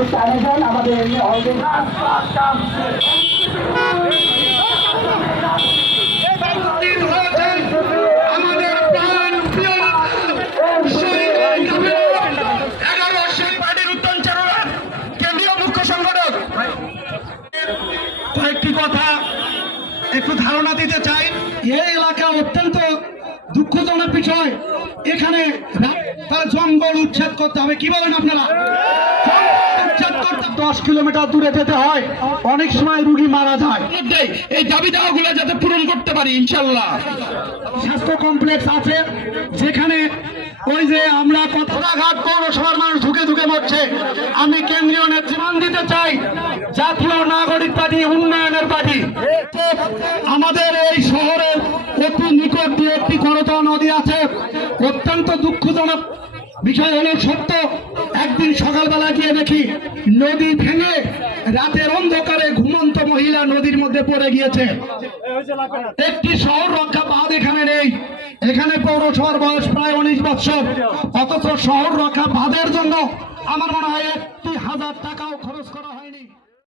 একটু টানে যান আমাদের কয়েকটি কথা একটু ধারণা দিতে চাই। এই এলাকা অত্যন্ত দুঃখজনক বিষয়। এখানে তারা জঙ্গল উচ্ছেদ করতে হবে। কি বলেন আপনারা? উচ্ছেদ করতে 10 কিলোমিটার দূরে যেতে হয়, অনেক সময় রোগী মারা যায়। এই দাবি দাওয়াগুলো যাতে পূরণ করতে পারি ইনশাল্লাহ। স্বাস্থ্য কমপ্লেক্স আছে যেখানে ওই যে আমরা কথাঘাট পৌরসভার মানুষ ঢুকে ঢুকে মরছে। আমি কেন্দ্রীয় নেতৃত্ব দিতে চাই, জাতীয় নাগরিক পার্টি উন্নয়নের পার্টি। আমাদের এই শহরের অতি নিকট দিয়ে একটি করতোয়া নদী আছে। অত্যন্ত দুঃখজনক বিষয় হলো সত্য, একদিন সকালবেলা গিয়ে দেখি নদী ভেঙে রাতের অন্ধকারে ঘুমন্ত মহিলা নদীর মধ্যে পড়ে গিয়েছে। একটি শহর রক্ষা বাঁধ এখানে নেই। এখানে পৌরসভার বয়স প্রায় 19 বছর, অথচ শহর রক্ষা বাঁধের জন্য আমার মনে হয় 1,000 টাকাও খরচ করা হয়নি।